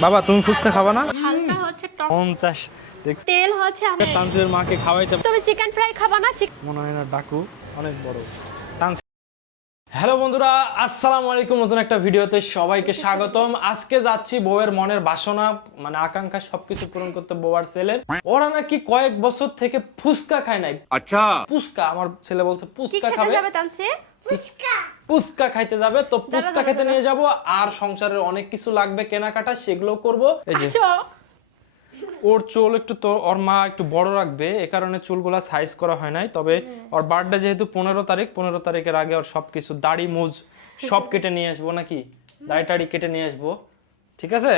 বাবা তুমি ফুচকা খাবা না? ভিডিওতে সবাইকে স্বাগতম। আজকে যাচ্ছি মনের বাসনা মানে আকাঙ্ক্ষা সবকিছু পূরণ করতে বউয়ার ছেলে ওরা নাকি কয়েক বছর থেকে ফুচকা খায় নাই। আচ্ছা। ফুচকা আমার ছেলে বলছে খাবে। ফুচকা। পুস্কা খাইতে যাবে তো পুস্কা খেতে নিয়ে যাব আর সংসারের অনেক কিছু লাগবে কেনাকাটা সেগুলো করব। এই যে ওর চুল একটু তো ওর মা একটু বড় রাখবে এ কারণে চুলগুলা সাইজ করা হয় নাই তবে ওর বার্থডে যেহেতু পনেরো তারিখ পনেরো তারিখের আগে ওর সবকিছু দাড়ি মুজ সব কেটে নিয়ে আসব নাকি? দাড়ি টাড়ি কেটে নিয়ে আসব। ঠিক আছে?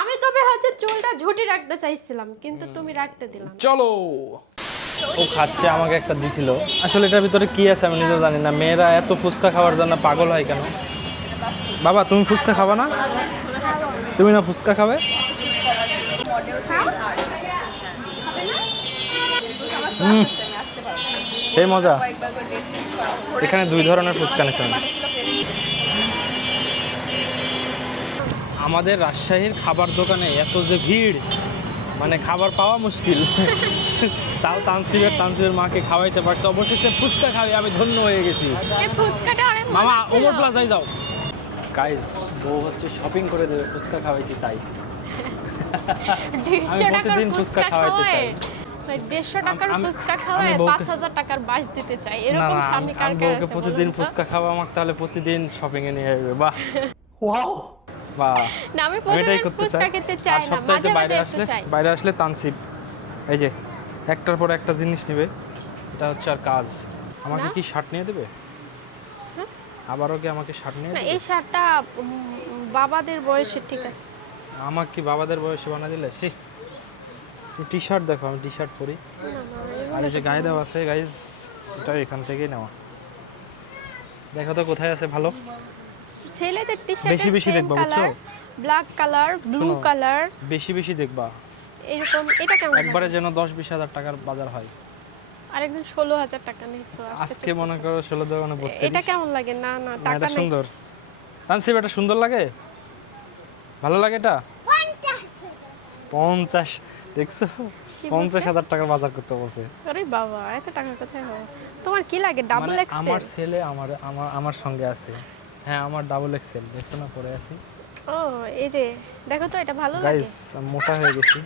আমি তবে হচ্ছে চুলটা ঝুটি রাখতে চাইছিলাম কিন্তু তুমি রাখতে দিলাম চলো। ও খাচ্ছে, আমাকে একটা দিছিল। আসলে এটার ভিতরে কি আছে আমি নিজেও জানি না। মেয়েরা এত ফুচকা খাওয়ার জন্য পাগল হয় কেন? বাবা, তুমি ফুচকা খাবা না? তুমি না ফুচকা খাবে? হুম, সেই মজা। এখানে দুই ধরনের ফুচকা নিয়েছেন আমাদের রাজশাহীর খাবার দোকানে এত যে ভিড় মানে খাবার পাওয়া মুশকিল। তাও তানসিবের তানসিবের মাকে খাওয়াইতে পারছে। অবশেষে ফুচকা খাওয়াই আমি ধন্য হয়ে গেছি। এই ফুচকাটা অনেক মামা। ওমর প্লাজায় যাও। গাইস বউ হচ্ছে শপিং করে দেবে ফুচকা খাওয়াইছি তাই। দেড়শো টাকার প্রতিদিন ফুচকা খাওয়াইতে চাই। ভাই, দেড়শো টাকার ফুচকা খাওয়ায় পাঁচ হাজার টাকার বাস দিতে চাই। এরকম স্বামী আমি- কার আমি কার প্রতিদিন ফুচকা খাওয়া আমাকে তাহলে প্রতিদিন শপিং এ নিয়ে আসবে বাহ। বাহ না আমি প্রতিদিন ফুচকা খেতে চাই না মাঝে বাইরে মাঝে একটু আসলে চাই। বাইরে আসলে তানসিব। এই যে একটার পর একটা জিনিস নেবে এটা হচ্ছে আর কাজ। আমাকে কি শার্ট নিয়ে দেবে? হ্যাঁ? আবারও কি আমাকে শার্ট নিয়ে না এই শার্টটা বাবাদের বয়সে ঠিক আছে। আমাকে কি বাবাদের বয়সে বানা দিলে? সি টি শার্ট দেখো আমি টি শার্ট পরি আর এই যে গায়ে দেওয়া আছে গাইজ এটা এখান থেকেই নেওয়া। দেখো তো কোথায় আছে ভালো? ছেলেদের টি শার্ট বেশি বেশি দেখবা, বুঝছ? ব্ল্যাক কালার ব্লু কালার বেশি বেশি দেখবা। এরকম এটা কেমন একবারে যেন দশ বিশ হাজার টাকার বাজার হয়। আরেকদিন ষোলো হাজার টাকা নিয়েছো আজকে মনে করো ষোলো দোকানে এটা কেমন লাগে? না না টাকা এটা সুন্দর। তানসিব এটা সুন্দর লাগে? ভালো লাগে এটা? পঞ্চাশ। দেখছ? পঞ্চাশ? হাজার টাকার বাজার করতে বলছে। আরে বাবা এত টাকা কোথায় হবে? তোমার কি লাগে? ডাবল মানে এক্সেল আমার ছেলে আমার আমার আমার সঙ্গে আছে। হ্যাঁ আমার ডাবল এক্সেল দেখছ না? পরে আছি। ও এই যে দেখো তো এটা ভালো লাগে। গাইস মোটা হয়ে গেছি।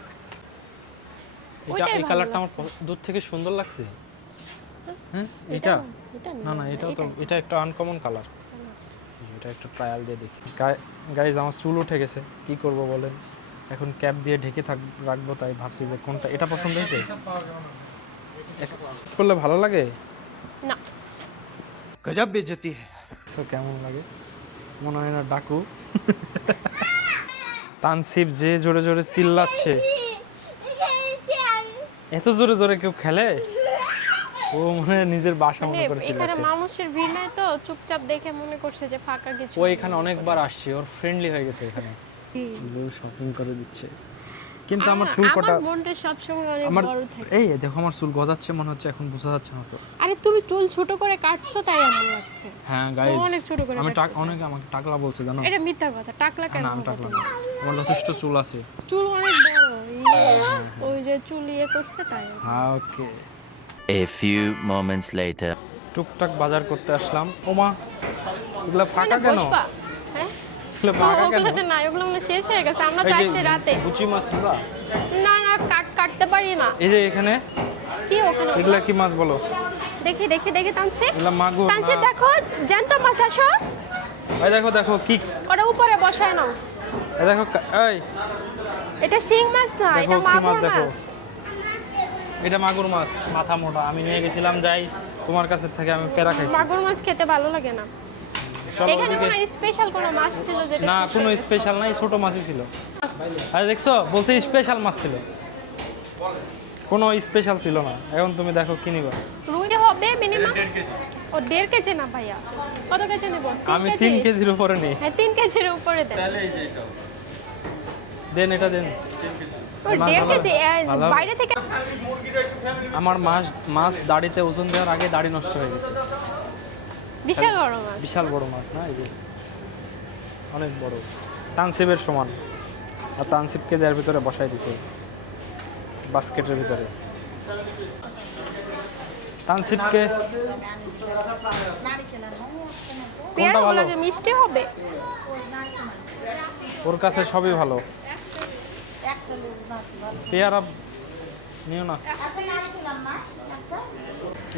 এটা এই কালারটা আমার দূর থেকে সুন্দর লাগছে? হ্যাঁ, হ্যাঁ? এটা না না এটাও তো এটা একটা আনকমন কালার এটা একটা ট্রায়াল দিয়ে দেখি। গাইজ আমার চুল উঠে গেছে। কি করব বলেন? এখন ক্যাপ দিয়ে ঢেকে থাক রাখব তাই ভাবছি যে কোনটা এটা পছন্দ হয়েছে? করলে ভালো লাগে? না। গজব বেজতি তো কেমন লাগে? মনে হয় না ডাকু। তানসিফ যে জোরে জোরে চিল্লাচ্ছে। এত জোরে জোরে কেউ খেলে? ও মনে নিজের বাসা মানে মনে করে এখানে মানুষের ভিড় নাই তো চুপচাপ দেখে মনে করছে যে ফাঁকা কিছু ও এখানে অনেকবার আসছে ওর ফ্রেন্ডলি হয়ে গেছে এখানে। ও শপিং করে দিচ্ছে। কিন্তু আমার চুল কটা আমার মনটা সবসময় অনেক বড় থাকে। এই দেখো আমার চুল গজাচ্ছে মনে হচ্ছে এখন বোঝা যাচ্ছে না তো। আরে তুমি চুল ছোট করে কাটছো তাই এমন লাগছে। হ্যাঁ গাইস অনেক ছোট করে আমি টাক অনেক আমাকে টাকলা বলছে জানো? এটা মিথ্যা কথা টাকলা কেন না আমি টাকলা আমার যথেষ্ট চুল আছে। চুল অনেক বড়। ইয়ে, ওই যে চুল করছে তাই হ্যাঁ ওকে। A few moments later. টুকটাক বাজার করতে আসলাম। ওমা এগুলা ফাঁকা কেন? হ্যাঁ? এগুলা ও, ফাঁকা কেন? ওগুলোতে না ওগুলো শেষ হয়ে গেছে। আমরা তো আসছি রাতে। গুচি মাছ না না কাট কাটতে পারি না। এই যে এখানে? কি ওখানে? এগুলা কি মাছ বলো? দেখি দেখি দেখি তানসি এগুলা মাগুর তানসি দেখো জ্যান্ত মাছ আসো। দেখো দেখো কি ওটা উপরে বসায় নাও। এই দেখো এই। এটা শিং মাছ না এটা মাগুর মাছ। এটা মাগুর মাছ মাথা মোটা। আমি নিয়ে গেছিলাম যাই তোমার কাছে থেকে আমি পেরা খাইছি। মাগুর মাছ খেতে ভালো লাগে না। এখানে ওদিকে। স্পেশাল কোনো মাছ ছিল যেটা না কোনো স্পেশাল নাই ছোট মাছই ছিল। আরে দেখছ বলছে স্পেশাল মাছ ছিল। কোনো স্পেশাল ছিল না। এখন তুমি দেখো কি নিবা। রুই হবে মিনিমাম ও দেড় কেজি না ভাইয়া। কত কেজি নেব? আমি তিন কেজির উপরে নেই। হ্যাঁ তিন কেজির উপরে দেন। দেন এটা দেন। আমার মাছ মাছ দাড়িতে ওজন দেওয়ার আগে দাড়ি নষ্ট হয়ে গেছে। বিশাল বড় মাছ। বিশাল বড় মাছ না এই যে। অনেক বড়। তানসিবের সমান। আর তানসিবকে যার ভিতরে বসাই দিছে। বাস্কেটের ভিতরে। তানসিবকে পেয়ারা ভালো? মিষ্টি হবে। ওর কাছে সবই ভালো। পেয়ারা নিও না।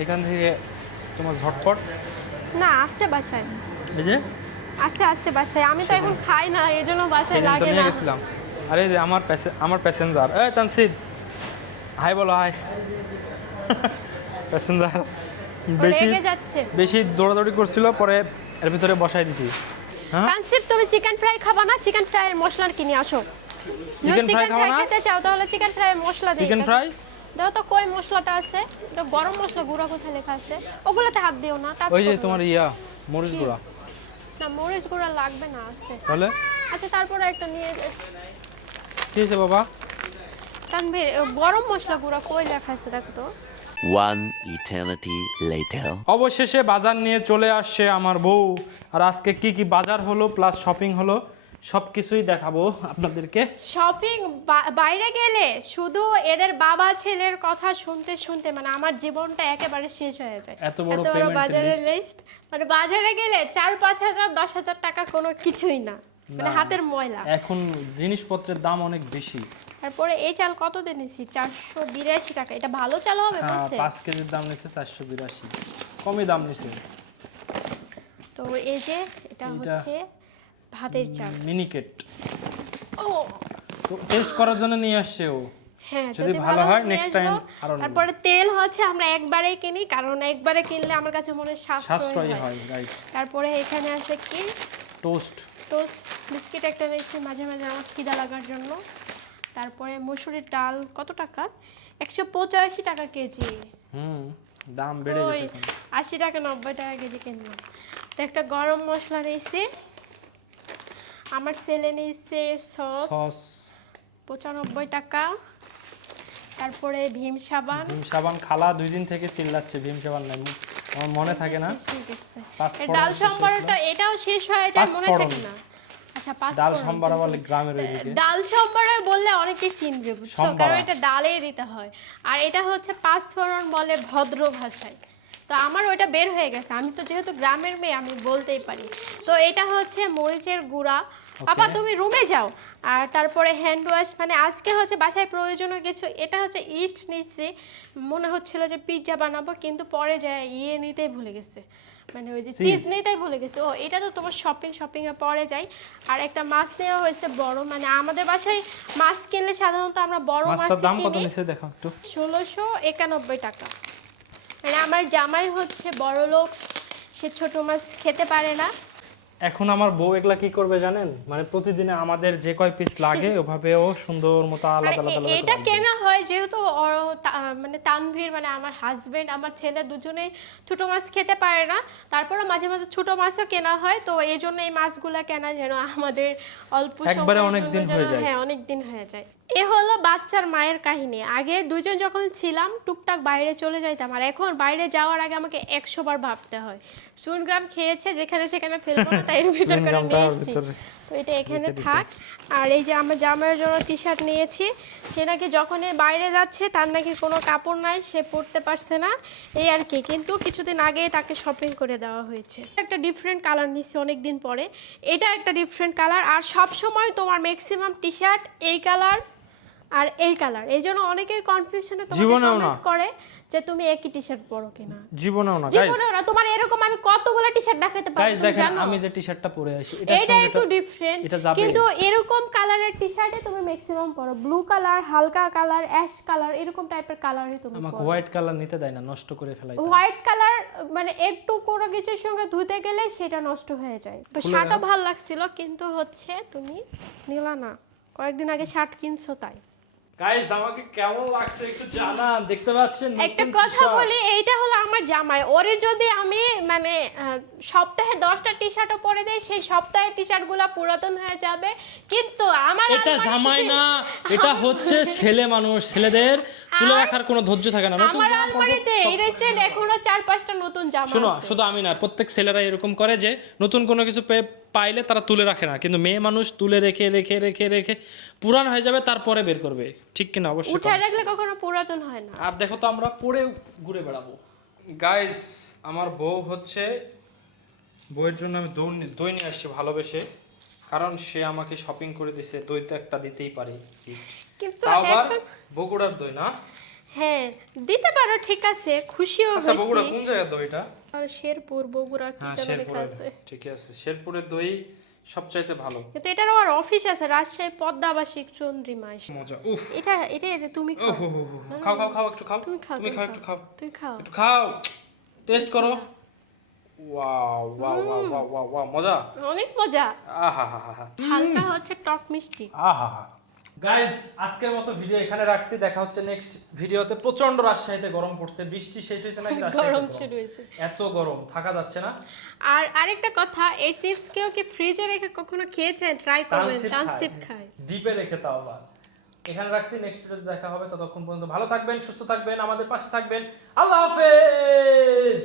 এখান থেকে তোমার ঝটপট। না আসছে বাসায়। এই যে? আস্তে আস্তে বাসায়। আমি তো এখন খাই না এই জন্য বাসায় লাগে না। গেছিলাম। আরে আমার আমার প্যাসেঞ্জার। এই তানসিদ হাই বলো হাই। প্যাসেঞ্জার। বেশি যাচ্ছে। বেশি দৌড়াদৌড়ি করছিল পরে এর ভিতরে বসাই দিছি। হ্যাঁ? কানসিপ তুমি চিকেন ফ্রাই খাবা না? চিকেন ফ্রাই এর মশলা কিনে আসো। Chicken fry খাবা না? খেতে চাও তাহলে চিকেন ফ্রাই মশলা দিই চিকেন ফ্রাই দেখো তো কই মশলাটা আছে? তো গরম মশলা গুঁড়া কোথায় লেখা আছে? ওগুলোতে হাত দিও না টাচ ওই যে তোমার ইয়া মরিচ গুঁড়া। না মরিচ গুঁড়া লাগবে না আছে। তাহলে? আচ্ছা তারপরে একটা নিয়ে কি হয়েছে বাবা? তানভীর গরম মশলা গুঁড়া কই লেখা আছে দেখো তো। One eternity later. অবশেষে বাজার নিয়ে চলে আসছে আমার বউ। আর আজকে কি কি বাজার হলো প্লাস শপিং হলো? সব কিছুই দেখাবো আপনাদেরকে। শপিং বাইরে গেলে শুধু এদের বাবা ছেলের কথা শুনতে শুনতে মানে আমার জীবনটা একেবারে শেষ হয়ে যায়। এত বড় বাজারের লিস্ট মানে বাজারে গেলে চার পাঁচ হাজার দশ হাজার টাকা কোনো কিছুই না। মানে হাতের ময়লা। এখন জিনিসপত্রের দাম অনেক বেশি। তারপরে এই চাল কত দিনেছি চারশো বিরাশি টাকা। এটা ভালো চাল হবে হ্যাঁ, পাঁচ কেজির দাম নিচ্ছে চারশো বিরাশি। কমই দাম নিচ্ছে তো এই যে এটা- হচ্ছে ভাতের চাল মিনিকেট। ও। তো টেস্ট করার জন্য নিয়ে আসছে ও। হ্যাঁ যদি ভালো হয়, next time আরও তারপরে তেল হচ্ছে আমরা একবারেই কিনি কারণ একবারে কিনলে আমার কাছে মনে সাশ্রয় হয়। রাইট তারপরে এখানে আসে কি? টোস্ট টোস্ট বিস্কিট একটা নিয়েছি মাঝে মাঝে আমার খিদা লাগার জন্য। তারপরে মসুরির ডাল কত টাকা? একশো পঁচাশি টাকা কেজি। হুম দাম বেড়ে গেছে। আশি টাকা নব্বই টাকা কেজি কিনলাম তো একটা গরম মশলা নিয়েছি আমার ছেলে নিয়েছে সস সস। পঁচানব্বই টাকা। তারপরে ভীম সাবান। ভীম সাবান খালা দুই দিন থেকে চিল্লাচ্ছে ভীম সাবান নাই। আমার মনে থাকে না। ডাল সম্বরটা এটাও শেষ হয়ে যায় মনে থাকে না। আচ্ছা পাঁচ ডাল সম্বারা বলে গ্রামের ওইদিকে ডাল সম্বরে বললে অনেকে চিনবে বুঝছ। কারণ এটা ডালে দিতে হয়। আর এটা হচ্ছে পাঁচ পাঁচফোড়ন বলে ভদ্র ভাষায়। তো আমার ওইটা বের হয়ে গেছে। আমি তো যেহেতু গ্রামের মেয়ে আমি বলতেই পারি। তো এটা হচ্ছে মরিচের গুঁড়া। পাপা তুমি রুমে যাও। আর তারপরে হ্যান্ড ওয়াশ মানে আজকে হচ্ছে বাসায় প্রয়োজনীয় কিছু এটা হচ্ছে ইস্ট নিচ্ছি। মনে হচ্ছিল যে পিৎজা বানাবো কিন্তু পরে যায় ইয়ে নিতেই ভুলে গেছে। মানে ওই যে চিজ। নিতেই ভুলে গেছে। ও এটা তো তোমার শপিং শপিং এ পরে যাই। আর একটা মাছ নেওয়া হয়েছে বড় মানে আমাদের বাসায় মাছ কিনলে সাধারণত আমরা বড় মাছ মাছটার দাম কত কিনি। নিচে দেখো একটু। ষোলোশো একানব্বই টাকা। মানে আমার জামাই হচ্ছে বড় লোক সে ছোট মাছ খেতে পারে না। এখন আমার বউ এগুলা কি করবে জানেন? মানে প্রতিদিনে আমাদের যে কয় পিস লাগে ওভাবে ও সুন্দর মতো মানে আলাদা আলাদা এ- এটা কেনা হয় যেহেতু মানে তানভীর মানে আমার হাজবেন্ড আমার ছেলে দুজনেই ছোট মাছ খেতে পারে না। তারপরে মাঝে মাঝে ছোট মাছও কেনা হয় তো এই জন্য এই মাছগুলা কেনা যেন আমাদের অল্প একবারে অনেক দিন হয়ে যায়। হ্যাঁ অনেক দিন হয়ে যায়। এ হলো বাচ্চার মায়ের কাহিনী। আগে দুজন যখন ছিলাম টুকটাক বাইরে চলে যাইতাম। আর এখন বাইরে যাওয়ার আগে আমাকে একশো বার ভাবতে হয়। সুনগ্রাম খেয়েছে যেখানে সেখানে ফেলব না তাই এর ভিতর করে নিয়ে এসেছি। তো এটা এখানে থাক। আর এই যে আমার জামাইয়ের জন্য টি শার্ট নিয়েছি সে নাকি যখনই বাইরে যাচ্ছে তার নাকি কোনো কাপড় নাই সে পরতে পারছে না। এই আর কি কিন্তু কিছুদিন আগে তাকে শপিং করে দেওয়া হয়েছে। একটা ডিফারেন্ট কালার নিচ্ছে অনেক দিন পরে। এটা একটা ডিফারেন্ট কালার আর সব সময় তোমার ম্যাক্সিমাম টি শার্ট এই কালার আর এই কালার এই জন্য অনেকেই কনফিউশনে জীবনেও না। করে যে তুমি একই টি শার্ট পরো কিনা। জীবনেও না। জীবনেও না তোমার এরকম আমি কতগুলো টি শার্ট দেখাতে পারি তুমি জানো? আমি যে টি শার্টটা পরে আছি এটা একটু ডিফারেন্ট। কিন্তু এরকম কালারের টি শার্টে তুমি ম্যাক্সিমাম পরো। ব্লু কালার হালকা কালার অ্যাশ কালার এরকম টাইপের কালারই তুমি আমাকে হোয়াইট কালার নিতে দেয় না নষ্ট করে ফেলাই হোয়াইট কালার মানে একটু কোনো কিছুর সঙ্গে ধুতে গেলে সেটা নষ্ট হয়ে যায়। শার্টও ভালো লাগছিল কিন্তু হচ্ছে তুমি নিলা না। কয়েকদিন আগে শার্ট কিনছো তাই। গাইস আমাকে কেমন লাগছে একটু জানান দেখতে পাচ্ছেন একটা কথা বলি এইটা হলো আমার জামাই। ওরে যদি আমি মানে সপ্তাহে দশটা টি শার্টও পরে দেই সেই সপ্তাহে টি শার্টগুলো পুরাতন হয়ে যাবে। কিন্তু আমার এটা জামাই না এটা হচ্ছে ছেলে মানুষ ছেলেদের তুলে রাখার কোনো ধৈর্য থাকে না। নতুন আমার আলমারিতে এখনও চার পাঁচটা নতুন জামা শোনো শুধু আমি না প্রত্যেক ছেলেরা এরকম করে যে নতুন কোনো কিছু পাইলে তারা তুলে রাখে না। কিন্তু মেয়ে মানুষ তুলে রেখে রেখে রেখে রেখে পুরান হয়ে যাবে তারপরে বের করবে। ঠিক কিনা অবশ্যই উঠায় রাখলে কখনো পুরাতন হয় না। আর দেখো তো আমরা পরে ঘুরে বেড়াবো। গাইস আমার বউ হচ্ছে বউয়ের জন্য আমি দই দই নিয়ে আসছি ভালোবেসে। কারণ সে আমাকে শপিং করে দিছে দই তো একটা দিতেই পারি কিন্তু আবার বগুড়ার দই না? হ্যাঁ দিতে পারো ঠিক আছে খুশিও আচ্ছা বগুড়া কোন জায়গার দইটা? আর শেরপুর বগুড়া কি লেখা আছে ঠিক আছে। শেরপুরের দই সবচাইতে ভালো। কিন্তু এটার আবার অফিস আছে রাজশাহী পদ্মাবাসিক চন্দ্রিমা মজা উফ। এটা এটা এটা তুমি খাও। খাও খাও খাও একটু খাও। তুমি খাও তুমি খাও একটু খাও। তুমি খাও। একটু খাও। টেস্ট করো। Wow wow wow wow wow মজা অনেক মজা? আহা হা হা হা হালকা হচ্ছে টক মিষ্টি। আহা গাইস আজকের মতো ভিডিও এখানে রাখছি। দেখা হচ্ছে নেক্সট ভিডিওতে প্রচণ্ড রাজশাহীতে গরম পড়ছে। বৃষ্টি শেষ হয়েছে নাকি গরম? শুরু হয়েছে। এত গরম। থাকা যাচ্ছে না। আর আরেকটা কথা এই চিপস কেউ কি ফ্রিজে রেখে কখনো খেয়েছেন? ট্রাই করবেন টানসিপ। খায়। ডিপে রেখে তাও আবার। এখানে রাখছি। নেক্সট ভিডিওতে দেখা হবে। ততক্ষণ পর্যন্ত ভালো থাকবেন সুস্থ থাকবেন আমাদের পাশে থাকবেন। আল্লাহ হাফেজ!